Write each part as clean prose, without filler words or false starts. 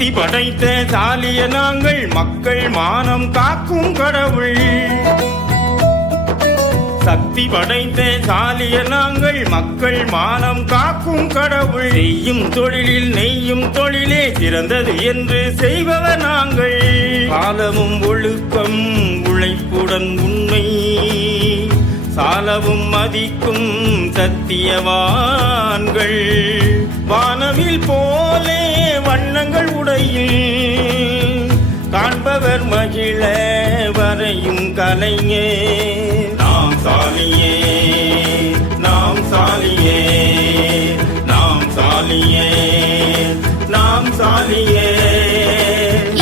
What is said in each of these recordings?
சக்தி படைத்த சாலிய நாங்கள் மக்கள் மானம் காக்கும் கடவுள். சக்தி படைத்த சாலிய நாங்கள் மக்கள் மானம் காக்கும் கடவுள். செய்யும் தொழிலில் நெய்யும் தொழிலே சிறந்தது என்று செய்பவர் நாங்கள். காலமும் ஒழுக்கம் உழைப்புடன் உண்மை சாலவும் மதிக்கும் சத்தியவான்கள். வானவில் போலே வண்ணங்கள் உடையில் காண்பவர் மகிழ வரையும் கலைஞர். நாம் சாலியே நாம் சாலியே நாம் சாலியே நாம் சாலியே.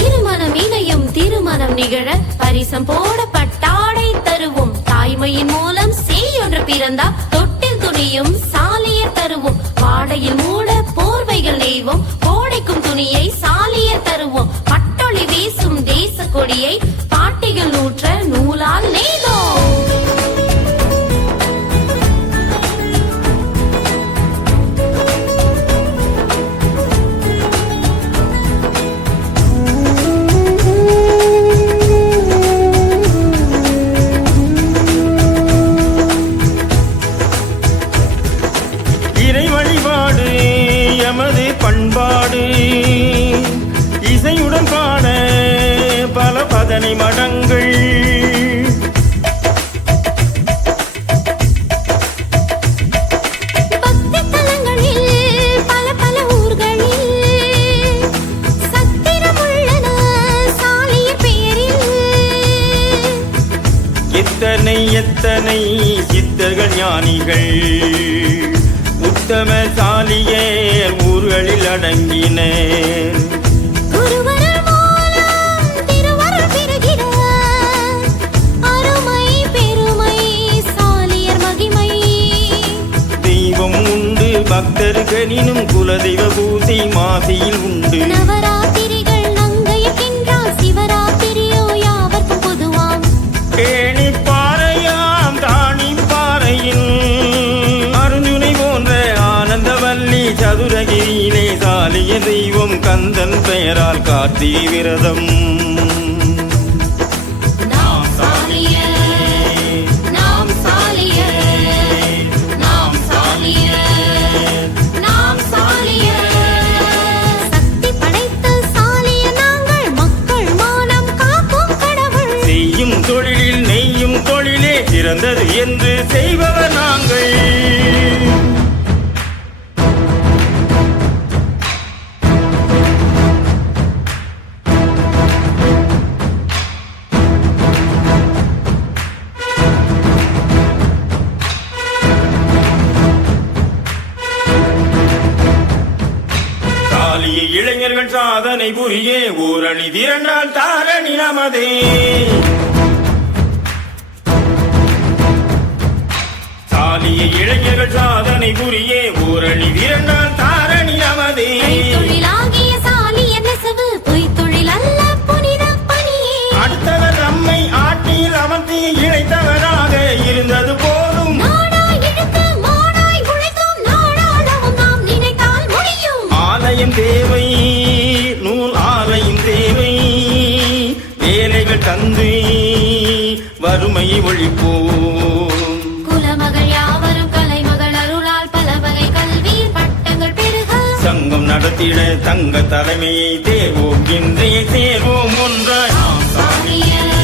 இருமணம் இணையும் திருமணம் நிகழ பரிசம் போடப்பட்டாடை தருவோம். தாய்மையின் மூலம் செய்யொன்று பிறந்தா தொட்டில் துணியும் சாலிய தருவோம். வாடையில் மூட போர்வைகள் நெய்வோம். கோடைக்கும் துணியை சாலிய தருவோம். பட்டொளி வீசும் தேச கொடியை பாட்டிகள் நூற்ற நூலால் நெய்தோம். பண்பாடு இசையுடன் பாட பல பதனை மடங்கள். பக்தி தலங்களில் பல பல ஊர்களில் சத்திரம் உள்ளன சாலிய பெயரில். எத்தனை எத்தனை சித்தர்கள் ஞானிகள் உத்தம சாலியர் ஊர்களில் அடங்கினர். குருவருள் மூலம் திருவருள் பெறுகிற அருமை பெருமை சாலியர் மகிமை. தெய்வம் உண்டு பக்தர்களினும் குலதெய்வ பூசை மாசியில் உண்டு. நவராத்திரிகள் நங்கையர்க்கின்றால் சிவராத்திரியோ யாவர்க்கும் பொதுவாம். ஏணி பாறையாம் தாணி பாறையில் அருஞ்சுனை போன்ற ஆனந்தவல்லி சதுரகிரியிலே சாலிய தெய்வம் கந்தன் பெயரால் கார்த்திகை விரதம். நாம் சாலியர் நாம் சாலியர் நாம் சாலியர் நாம் சாலியர். சக்தி படைத்த சாலிய நாங்கள் மக்கள் மானம் காக்கும் கடவுள். செய்யும் தொழிலில் நெய்யும் தொழிலே சிறந்தது என்று செய்பவர் நாங்கள். சாலிய இளைஞர்கள் சாதனை புரிய ஊரணி திரண்டால் தாரணி நமதே. சாலிய இளைஞர்கள் சாதனை புரிய ஊரணி திரண்டால் தாரணி நமதே. தொழிலாகிய சாலிய நெசவு பொய் தொழில் அல்ல புனித பணியே. அடுத்தவர் நம்மை ஆட்டியில் அமர்த்தி இழைத்தவராக இருந்தது போதும். நாடாய் இழுத்து மாடாய் உழைத்தோம் நாடாளவும் நாம் நினைத்தால் முடியும். ஆலயம் தேவை நூல் ஆலயம் தேவை வேலைகள் தந்து வறுமையை ஒழிப்போம். குலமகள் யாவரும் கலைமகள் அருளால் பல வகை கல்வி பட்டங்கள் பெருக சங்கம் நடத்திட தங்க தலைமையை தேர்வோம் இன்றைய சேர்வோம் ஒன்றாய். சாலியர்